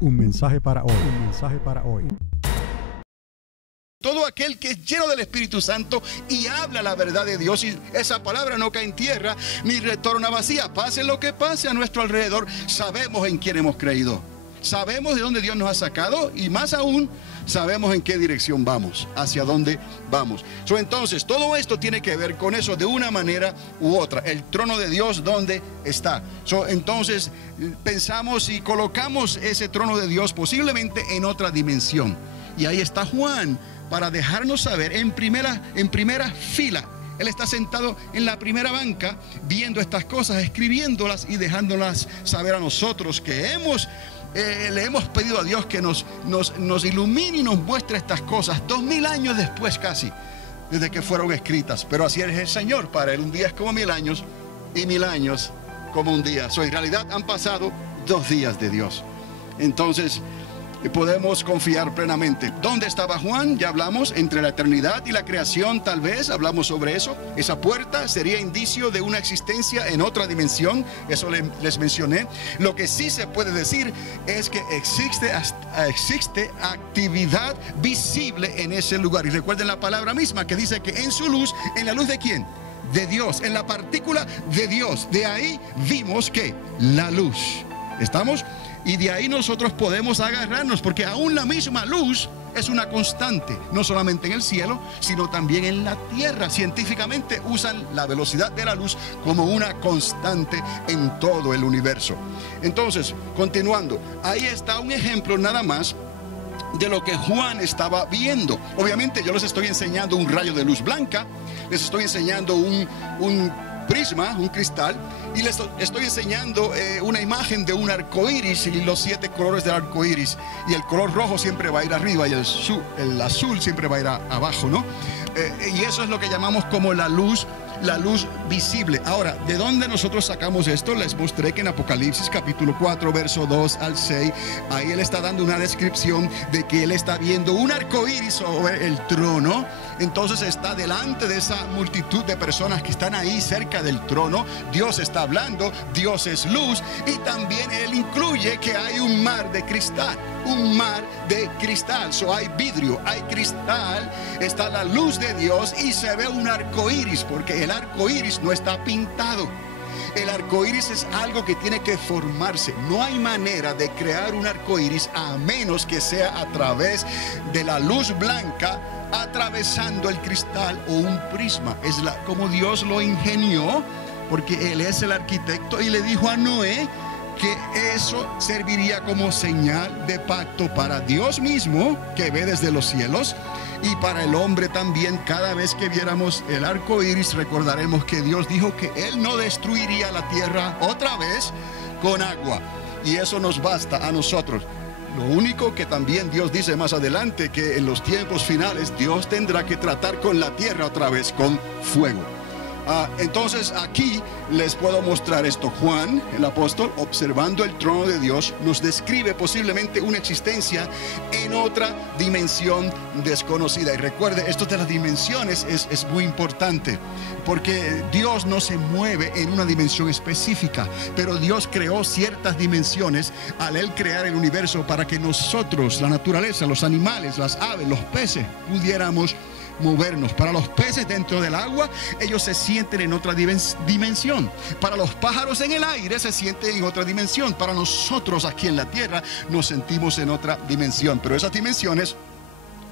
Un mensaje para hoy. Un mensaje para hoy. Todo aquel que es lleno del Espíritu Santo y habla la verdad de Dios, y esa palabra no cae en tierra ni retorna vacía. Pase lo que pase a nuestro alrededor, sabemos en quién hemos creído. Sabemos de dónde Dios nos ha sacado y más aún sabemos en qué dirección vamos, hacia dónde vamos. Entonces, todo esto tiene que ver con eso de una manera u otra. El trono de Dios, ¿dónde está? Entonces, pensamos y colocamos ese trono de Dios posiblemente en otra dimensión. Y ahí está Juan para dejarnos saber en primera fila. Él está sentado en la primera banca viendo estas cosas, escribiéndolas y dejándolas saber a nosotros que le hemos pedido a Dios que nos ilumine y nos muestre estas cosas 2000 años después casi, desde que fueron escritas. Pero así es el Señor, para Él un día es como 1000 años y 1000 años como un día. En realidad han pasado 2 días de Dios. Entonces podemos confiar plenamente. ¿Dónde estaba Juan? Ya hablamos, entre la eternidad y la creación, tal vez hablamos sobre eso. Esa puerta sería indicio de una existencia en otra dimensión, eso les mencioné. Lo que sí se puede decir es que existe actividad visible en ese lugar. Y recuerden la palabra misma que dice que en su luz, ¿en la luz de quién? De Dios, en la partícula de Dios. De ahí vimos que la luz. ¿Estamos? Y de ahí nosotros podemos agarrarnos, porque aún la misma luz es una constante, no solamente en el cielo, sino también en la tierra. Científicamente usan la velocidad de la luz como una constante en todo el universo. Entonces, continuando, ahí está un ejemplo nada más de lo que Juan estaba viendo. Obviamente yo les estoy enseñando un rayo de luz blanca, les estoy enseñando un prisma, un cristal, y les estoy enseñando una imagen de un arco iris y los 7 colores del arco iris, y el color rojo siempre va a ir arriba y el azul siempre va a ir abajo, ¿no? Y eso es lo que llamamos como la luz visible. Ahora, ¿de dónde nosotros sacamos esto? Les mostré que en Apocalipsis capítulo 4 verso 2 al 6, ahí él está dando una descripción de que él está viendo un arco iris sobre el trono. Entonces está delante de esa multitud de personas que están ahí cerca del trono. Dios está hablando, Dios es luz, y también él incluye que hay un mar de cristal. Un mar de cristal, hay vidrio, hay cristal, está la luz de Dios y se ve un arco iris, porque el arco iris no está pintado. El arco iris es algo que tiene que formarse. No hay manera de crear un arco iris a menos que sea a través de la luz blanca atravesando el cristal o un prisma. Es como Dios lo ingenió, porque Él es el arquitecto, y le dijo a Noé que eso serviría como señal de pacto para Dios mismo, que ve desde los cielos, y para el hombre también. Cada vez que viéramos el arco iris, recordaremos que Dios dijo que Él no destruiría la tierra otra vez con agua, y eso nos basta a nosotros. Lo único que también Dios dice más adelante, que en los tiempos finales Dios tendrá que tratar con la tierra otra vez con fuego. Entonces aquí les puedo mostrar esto. Juan, el apóstol, observando el trono de Dios, nos describe posiblemente una existencia en otra dimensión desconocida. Y recuerde, esto de las dimensiones es muy importante, porque Dios no se mueve en una dimensión específica, pero Dios creó ciertas dimensiones al Él crear el universo para que nosotros, la naturaleza, los animales, las aves, los peces, pudiéramos movernos. Para los peces dentro del agua, ellos se sienten en otra dimensión. Para los pájaros en el aire se sienten en otra dimensión. Para nosotros aquí en la tierra nos sentimos en otra dimensión, pero esas dimensiones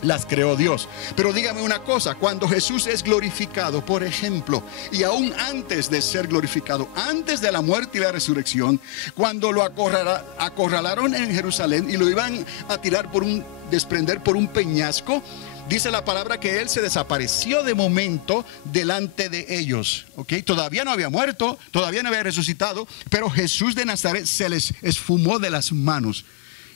las creó Dios. Pero dígame una cosa, cuando Jesús es glorificado, por ejemplo, y aún antes de ser glorificado, antes de la muerte y la resurrección, cuando lo acorralaron en Jerusalén y lo iban a desprender por un peñasco, dice la palabra que Él se desapareció de momento delante de ellos. Todavía no había muerto, todavía no había resucitado, pero Jesús de Nazaret se les esfumó de las manos.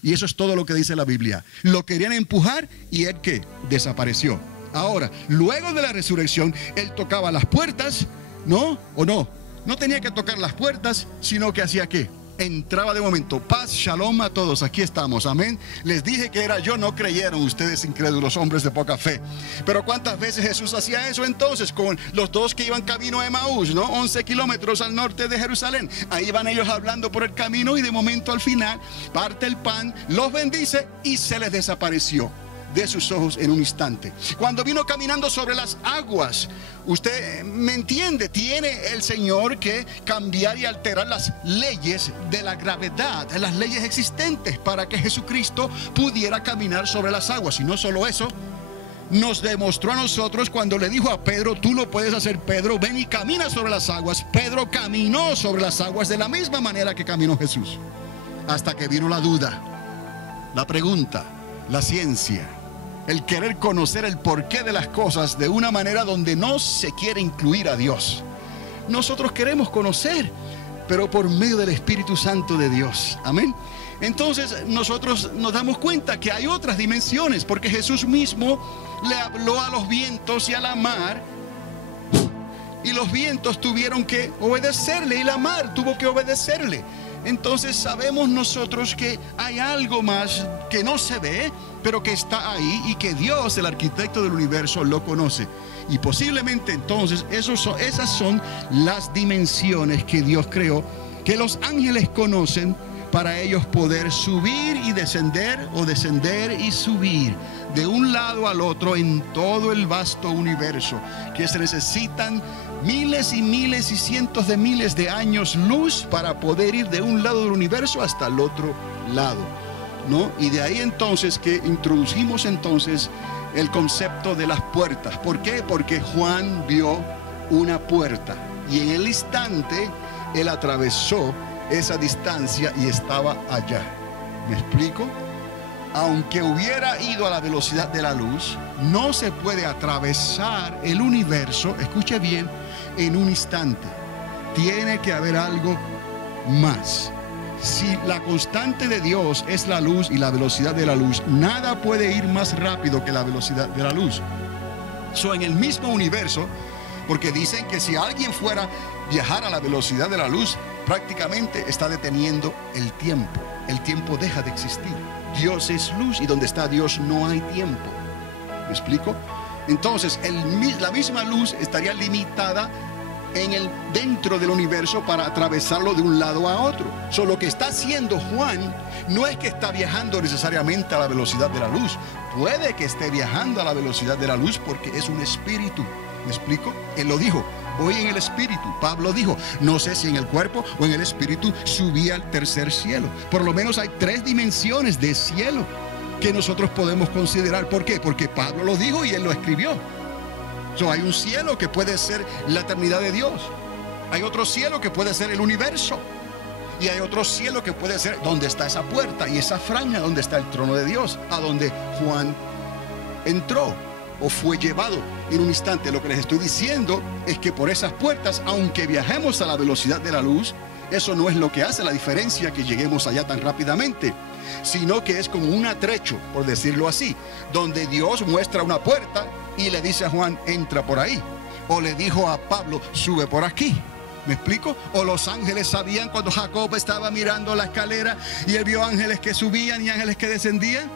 Y eso es todo lo que dice la Biblia. Lo querían empujar y Él, ¿qué? Desapareció. Ahora, luego de la resurrección, Él tocaba las puertas, ¿no? ¿O no? No tenía que tocar las puertas, sino que hacía ¿qué? entraba de momento. Paz, shalom a todos, aquí estamos, amén. Les dije que era yo, no creyeron ustedes incrédulos, hombres de poca fe. Pero ¿cuántas veces Jesús hacía eso entonces con los dos que iban camino a Emaús, ¿no? 11 kilómetros al norte de Jerusalén. Ahí van ellos hablando por el camino y de momento al final parte el pan, los bendice y se les desapareció de sus ojos en un instante. Cuando vino caminando sobre las aguas, usted me entiende, tiene el Señor que cambiar y alterar las leyes de la gravedad, las leyes existentes, para que Jesucristo pudiera caminar sobre las aguas. Y no solo eso, nos demostró a nosotros cuando le dijo a Pedro: tú lo puedes hacer, Pedro, ven y camina sobre las aguas. Pedro caminó sobre las aguas de la misma manera que caminó Jesús, hasta que vino la duda, la pregunta, la ciencia, el querer conocer el porqué de las cosas de una manera donde no se quiere incluir a Dios. Nosotros queremos conocer, pero por medio del Espíritu Santo de Dios. Amén. Entonces nosotros nos damos cuenta que hay otras dimensiones, porque Jesús mismo le habló a los vientos y a la mar, y los vientos tuvieron que obedecerle y la mar tuvo que obedecerle. Entonces sabemos nosotros que hay algo más que no se ve, pero que está ahí, y que Dios, el arquitecto del universo, lo conoce. Y posiblemente entonces esas son las dimensiones que Dios creó, que los ángeles conocen, para ellos poder subir y descender, o descender y subir de un lado al otro en todo el vasto universo, que se necesitan miles y miles y cientos de miles de años luz para poder ir de un lado del universo hasta el otro lado, ¿no? Y de ahí entonces que introducimos entonces el concepto de las puertas. ¿Por qué? Porque Juan vio una puerta y en el instante él atravesó esa distancia y estaba allá. ¿Me explico? Aunque hubiera ido a la velocidad de la luz, no se puede atravesar el universo, escuche bien, en un instante. Tiene que haber algo más. Si la constante de Dios es la luz y la velocidad de la luz, nada puede ir más rápido que la velocidad de la luz. En el mismo universo, porque dicen que si alguien fuera a viajar a la velocidad de la luz, prácticamente está deteniendo el tiempo. El tiempo deja de existir. Dios es luz y donde está Dios no hay tiempo. ¿Me explico? Entonces la misma luz estaría limitada dentro del universo para atravesarlo de un lado a otro. Lo que está haciendo Juan no es que está viajando necesariamente a la velocidad de la luz. Puede que esté viajando a la velocidad de la luz porque es un espíritu. ¿Me explico? Él lo dijo: voy en el espíritu. Pablo dijo: no sé si en el cuerpo o en el espíritu subí al tercer cielo. Por lo menos hay 3 dimensiones de cielo que nosotros podemos considerar. ¿Por qué? Porque Pablo lo dijo y él lo escribió. Hay un cielo que puede ser la eternidad de Dios. Hay otro cielo que puede ser el universo. Y hay otro cielo que puede ser donde está esa puerta y esa franja donde está el trono de Dios, a donde Juan entró o fue llevado en un instante. Lo que les estoy diciendo es que por esas puertas, aunque viajemos a la velocidad de la luz, eso no es lo que hace la diferencia que lleguemos allá tan rápidamente, sino que es como un atrecho, por decirlo así, donde Dios muestra una puerta y le dice a Juan: entra por ahí. O le dijo a Pablo: sube por aquí. ¿Me explico? O los ángeles sabían cuando Jacob estaba mirando la escalera y él vio ángeles que subían y ángeles que descendían.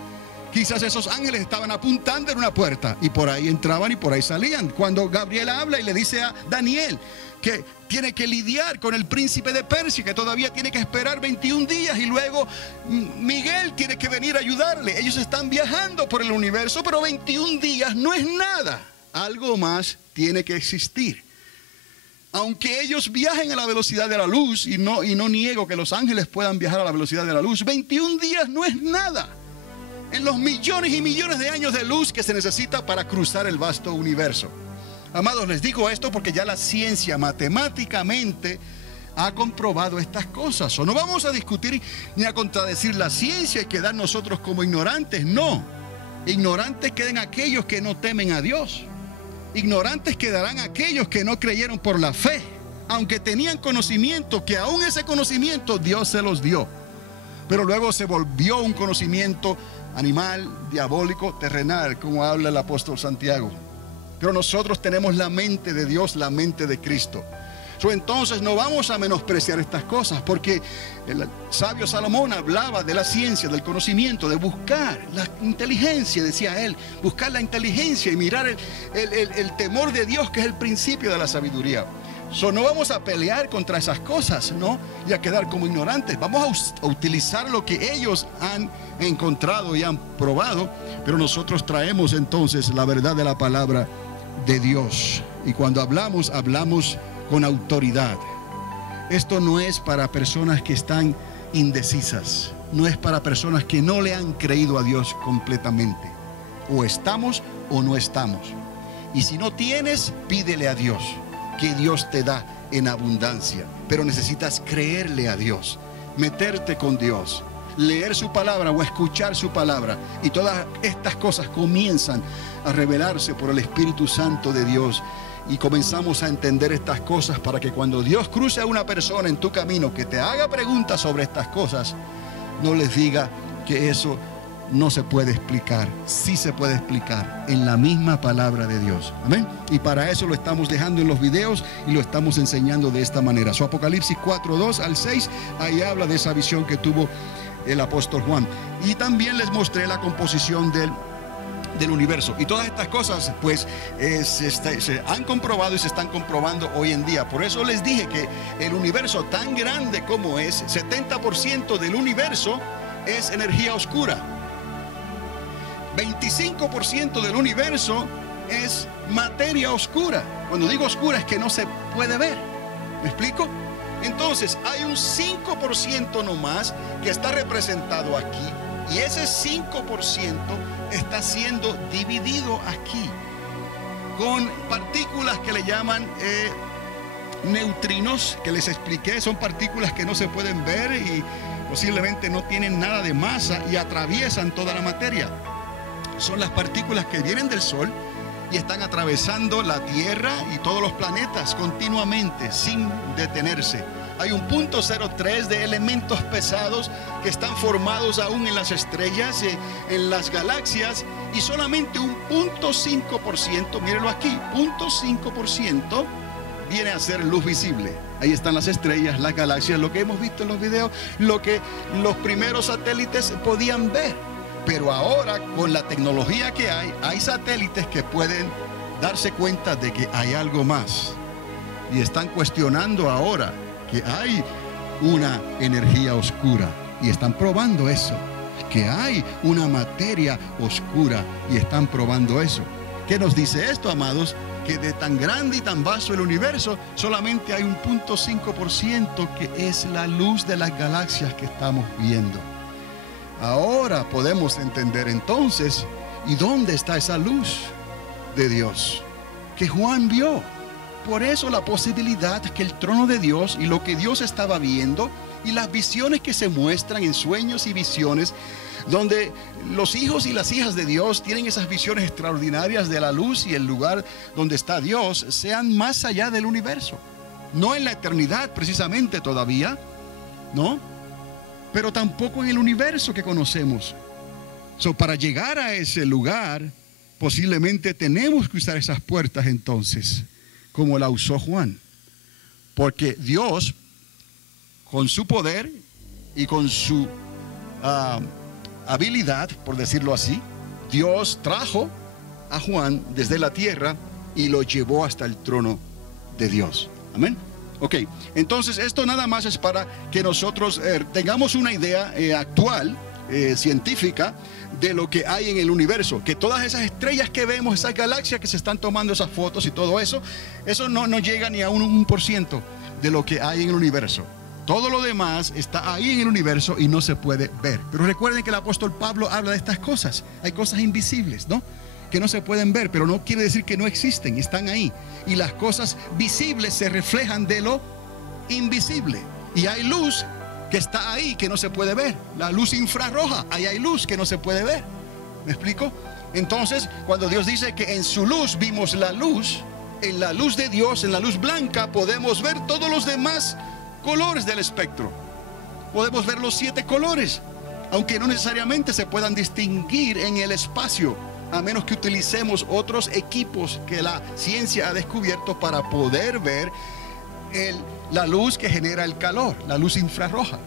Quizás esos ángeles estaban apuntando en una puerta y por ahí entraban y por ahí salían. Cuando Gabriel habla y le dice a Daniel que tiene que lidiar con el príncipe de Persia, que todavía tiene que esperar 21 días y luego Miguel tiene que venir a ayudarle. Ellos están viajando por el universo, pero 21 días no es nada. Algo más tiene que existir. Aunque ellos viajen a la velocidad de la luz, y no niego que los ángeles puedan viajar a la velocidad de la luz, 21 días no es nada en los millones y millones de años de luz que se necesita para cruzar el vasto universo. Amados, les digo esto porque ya la ciencia matemáticamente ha comprobado estas cosas. No vamos a discutir ni a contradecir la ciencia y quedar nosotros como ignorantes. No, ignorantes quedan aquellos que no temen a Dios. Ignorantes quedarán aquellos que no creyeron por la fe, aunque tenían conocimiento, que aún ese conocimiento Dios se los dio, pero luego se volvió un conocimiento animal, diabólico, terrenal, como habla el apóstol Santiago. Pero nosotros tenemos la mente de Dios, la mente de Cristo. Entonces no vamos a menospreciar estas cosas, porque el sabio Salomón hablaba de la ciencia, del conocimiento, de buscar la inteligencia, decía él, buscar la inteligencia y mirar el temor de Dios, que es el principio de la sabiduría. No vamos a pelear contra esas cosas, ¿no? Y a quedar como ignorantes. Vamos a utilizar lo que ellos han encontrado y han probado, pero nosotros traemos entonces la verdad de la palabra de Dios. Y cuando hablamos con autoridad. Esto no es para personas que están indecisas, no es para personas que no le han creído a Dios completamente. O estamos o no estamos. Y si no tienes, pídele a Dios, que Dios te da en abundancia. Pero necesitas creerle a Dios, meterte con Dios, leer su palabra o escuchar su palabra. Y todas estas cosas comienzan a revelarse por el Espíritu Santo de Dios. Y comenzamos a entender estas cosas para que cuando Dios cruce a una persona en tu camino que te haga preguntas sobre estas cosas, no les diga que eso no se puede explicar. Sí se puede explicar en la misma palabra de Dios. Amén. Y para eso lo estamos dejando en los videos y lo estamos enseñando de esta manera. Su Apocalipsis 4:2 al 6, ahí habla de esa visión que tuvo el apóstol Juan. Y también les mostré la composición del universo. Y todas estas cosas pues se han comprobado y se están comprobando hoy en día. Por eso les dije que el universo, tan grande como es, 70% del universo es energía oscura. 25% del universo es materia oscura. Cuando digo oscura es que no se puede ver. ¿Me explico? Entonces hay un 5% nomás que está representado aquí. Y ese 5% está siendo dividido aquí con partículas que le llaman neutrinos, que les expliqué. Son partículas que no se pueden ver y posiblemente no tienen nada de masa y atraviesan toda la materia. Son las partículas que vienen del Sol y están atravesando la Tierra y todos los planetas continuamente, sin detenerse. Hay un 0.03 de elementos pesados que están formados aún en las estrellas, en las galaxias, y solamente un 0.5%, mírenlo aquí, 0.5% viene a ser luz visible. Ahí están las estrellas, las galaxias, lo que hemos visto en los videos, lo que los primeros satélites podían ver. Pero ahora, con la tecnología que hay satélites que pueden darse cuenta de que hay algo más. Y están cuestionando ahora que hay una energía oscura. Y están probando eso. Que hay una materia oscura. Y están probando eso. ¿Qué nos dice esto, amados? Que de tan grande y tan vasto el universo, solamente hay un 0.5% que es la luz de las galaxias que estamos viendo. Ahora podemos entender entonces, ¿y dónde está esa luz de Dios que Juan vio? Por eso la posibilidad que el trono de Dios y lo que Dios estaba viendo y las visiones que se muestran en sueños y visiones, donde los hijos y las hijas de Dios tienen esas visiones extraordinarias de la luz y el lugar donde está Dios, sean más allá del universo. No en la eternidad precisamente todavía, ¿no? Pero tampoco en el universo que conocemos. Para llegar a ese lugar, posiblemente tenemos que usar esas puertas entonces, como la usó Juan. Porque Dios, con su poder y con su habilidad, por decirlo así, Dios trajo a Juan desde la tierra y lo llevó hasta el trono de Dios. Amén. Ok, entonces esto nada más es para que nosotros tengamos una idea actual, científica, de lo que hay en el universo. Que todas esas estrellas que vemos, esas galaxias que se están tomando esas fotos y todo eso, eso no llega ni a un 1% de lo que hay en el universo. Todo lo demás está ahí en el universo y no se puede ver. Pero recuerden que el apóstol Pablo habla de estas cosas. Hay cosas invisibles, ¿no? Que no se pueden ver, pero no quiere decir que no existen, están ahí. Y las cosas visibles se reflejan de lo invisible. Y hay luz que está ahí, que no se puede ver. La luz infrarroja, ahí hay luz que no se puede ver. ¿Me explico? Entonces, cuando Dios dice que en su luz vimos la luz, en la luz de Dios, en la luz blanca, podemos ver todos los demás colores del espectro. Podemos ver los 7 colores, aunque no necesariamente se puedan distinguir en el espacio, a menos que utilicemos otros equipos que la ciencia ha descubierto para poder ver la luz que genera el calor, la luz infrarroja.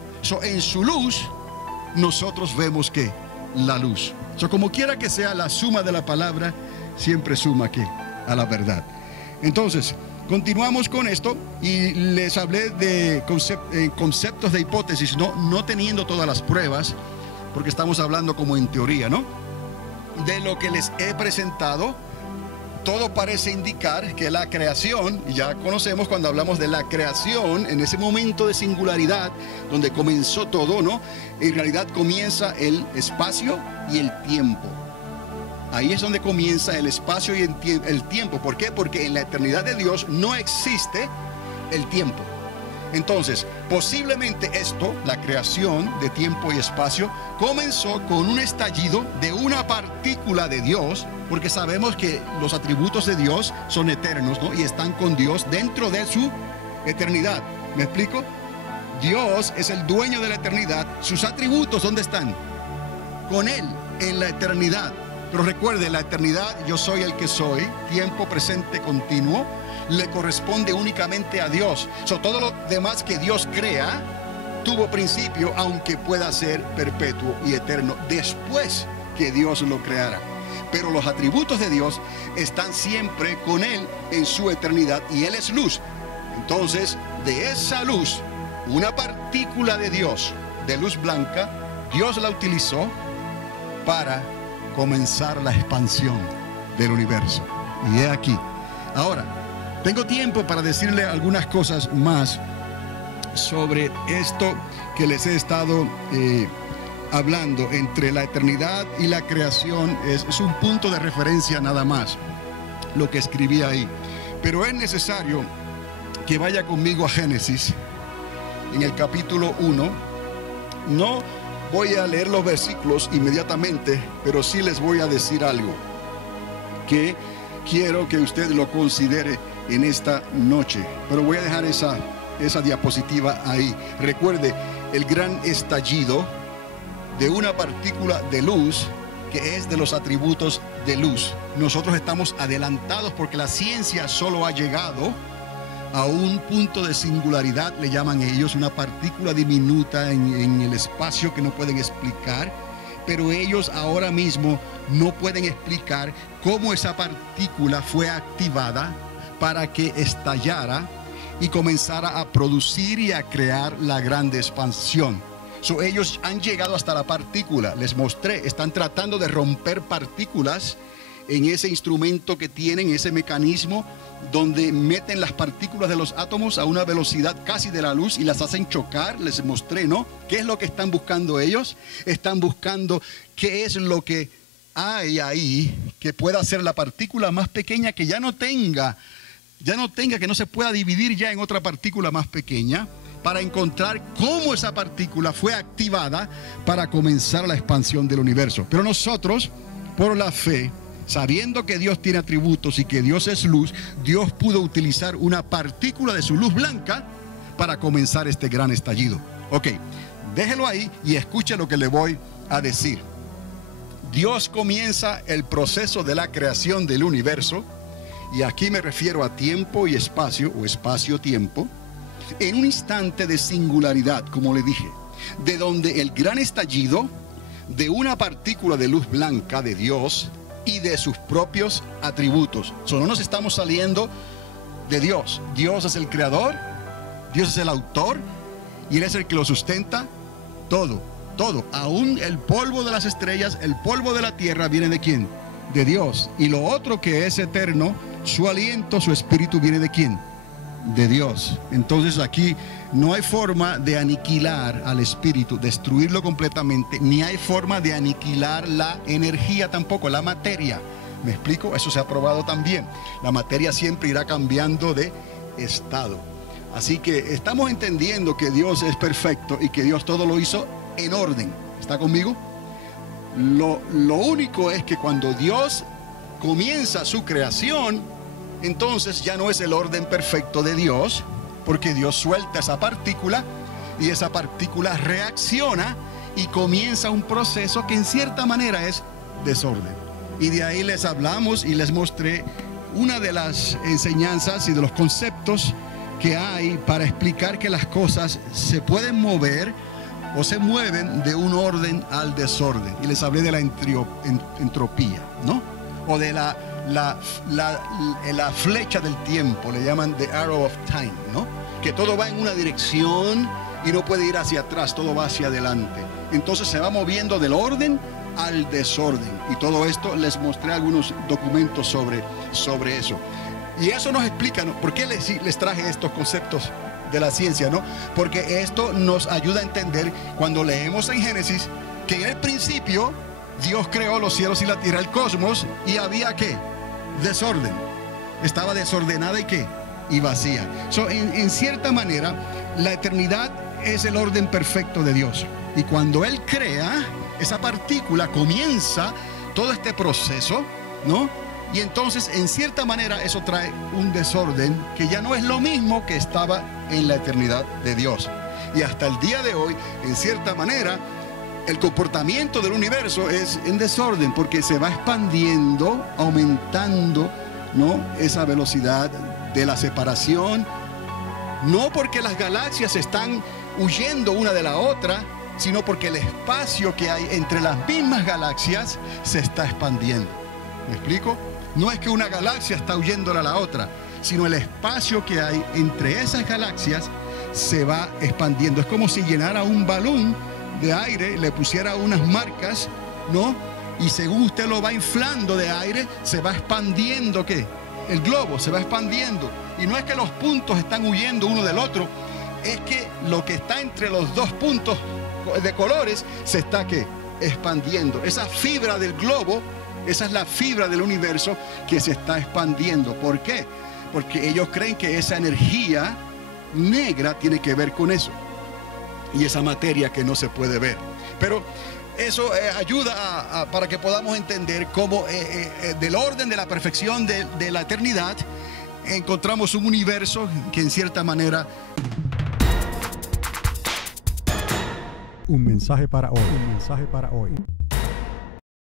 En su luz, nosotros vemos que la luz. Como quiera que sea, la suma de la palabra siempre suma a la verdad. Entonces, continuamos con esto y les hablé de conceptos de hipótesis, no teniendo todas las pruebas, porque estamos hablando como en teoría, ¿no? De lo que les he presentado, todo parece indicar que la creación, y ya conocemos cuando hablamos de la creación, en ese momento de singularidad, donde comenzó todo, ¿no? En realidad comienza el espacio y el tiempo. Ahí es donde comienza el espacio y el tiempo. ¿Por qué? Porque en la eternidad de Dios no existe el tiempo. Entonces, posiblemente esto, la creación de tiempo y espacio, comenzó con un estallido de una partícula de Dios, porque sabemos que los atributos de Dios son eternos, ¿no? Y están con Dios dentro de su eternidad. ¿Me explico? Dios es el dueño de la eternidad. Sus atributos, ¿dónde están? Con Él, en la eternidad. Pero recuerde, la eternidad, yo soy el que soy, tiempo presente continuo, le corresponde únicamente a Dios. Todo lo demás que Dios crea tuvo principio, aunque pueda ser perpetuo y eterno después que Dios lo creara. Pero los atributos de Dios están siempre con Él en su eternidad, y Él es luz. Entonces, de esa luz, una partícula de Dios, de luz blanca, Dios la utilizó para comenzar la expansión del universo. Y he aquí. Ahora, tengo tiempo para decirle algunas cosas más sobre esto que les he estado hablando. Entre la eternidad y la creación es un punto de referencia nada más, lo que escribí ahí. Pero es necesario que vaya conmigo a Génesis, en el capítulo 1. No voy a leer los versículos inmediatamente, pero sí les voy a decir algo que quiero que usted lo considere en esta noche. Pero voy a dejar esa diapositiva ahí. Recuerde el gran estallido de una partícula de luz que es de los atributos de luz. Nosotros estamos adelantados porque la ciencia solo ha llegado a un punto de singularidad, le llaman ellos, una partícula diminuta en el espacio que no pueden explicar, pero ellos ahora mismo no pueden explicar cómo esa partícula fue activada para que estallara y comenzara a producir y a crear la grande expansión. Ellos han llegado hasta la partícula, les mostré, están tratando de romper partículas en ese instrumento que tienen, ese mecanismo donde meten las partículas de los átomos a una velocidad casi de la luz y las hacen chocar. Les mostré, ¿no? ¿Qué es lo que están buscando ellos? Están buscando qué es lo que hay ahí que pueda hacer la partícula más pequeña, que ya no tenga, que no se pueda dividir ya en otra partícula más pequeña, para encontrar cómo esa partícula fue activada para comenzar la expansión del universo. Pero nosotros, por la fe, sabiendo que Dios tiene atributos y que Dios es luz, Dios pudo utilizar una partícula de su luz blanca para comenzar este gran estallido. Ok, déjelo ahí y escuche lo que le voy a decir. Dios comienza el proceso de la creación del universo, y aquí me refiero a tiempo y espacio, o espacio-tiempo, en un instante de singularidad, como le dije, de donde el gran estallido de una partícula de luz blanca de Dios y de sus propios atributos. No nos estamos saliendo de Dios. Dios es el creador, Dios es el autor, y Él es el que lo sustenta todo, todo. Aún el polvo de las estrellas, el polvo de la tierra, viene ¿de quién? De Dios. Y lo otro que es eterno, su aliento, su espíritu, viene ¿de quién? De Dios. Entonces aquí no hay forma de aniquilar al espíritu, destruirlo completamente, ni hay forma de aniquilar la energía tampoco, la materia. ¿Me explico? Eso se ha probado también. La materia siempre irá cambiando de estado. Así que estamos entendiendo que Dios es perfecto y que Dios todo lo hizo en orden. ¿Está conmigo? Lo único es que cuando Dios comienza su creación, entonces ya no es el orden perfecto de Dios, porque Dios suelta esa partícula y esa partícula reacciona y comienza un proceso que en cierta manera es desorden. Y de ahí les hablamos y les mostré una de las enseñanzas y de los conceptos que hay para explicar que las cosas se pueden mover o se mueven de un orden al desorden. Y les hablé de la entropía, ¿no? O de la flecha del tiempo, le llaman the arrow of time, ¿no? Que todo va en una dirección y no puede ir hacia atrás, todo va hacia adelante. Entonces se va moviendo del orden al desorden. Y todo esto les mostré algunos documentos sobre eso. Y eso nos explica, ¿no? ¿Por qué les traje estos conceptos de la ciencia, ¿no? Porque esto nos ayuda a entender cuando leemos en Génesis que en el principio Dios creó los cielos y la tierra, el cosmos, y había ¿qué? Desorden. Estaba desordenada y ¿qué? Y vacía. En cierta manera, la eternidad es el orden perfecto de Dios. Y cuando Él crea, esa partícula comienza todo este proceso, ¿no? Y entonces, en cierta manera, eso trae un desorden que ya no es lo mismo que estaba en la eternidad de Dios. Y hasta el día de hoy, en cierta manera, el comportamiento del universo es en desorden porque se va expandiendo, aumentando, ¿no? Esa velocidad de la separación. No porque las galaxias están huyendo una de la otra, sino porque el espacio que hay entre las mismas galaxias se está expandiendo. ¿Me explico? No es que una galaxia está huyendo a la otra, sino el espacio que hay entre esas galaxias se va expandiendo. Es como si llenara un balón de aire, le pusiera unas marcas, ¿no? Y según usted lo va inflando de aire, se va expandiendo, ¿qué? El globo se va expandiendo. Y no es que los puntos están huyendo uno del otro, es que lo que está entre los dos puntos de colores se está, ¿qué? Expandiendo. Esa fibra del globo, esa es la fibra del universo que se está expandiendo. ¿Por qué? Porque ellos creen que esa energía negra tiene que ver con eso. Y esa materia que no se puede ver. Pero eso ayuda para que podamos entender cómo del orden de la perfección de la eternidad encontramos un universo que en cierta manera... Un mensaje para hoy. Un mensaje para hoy.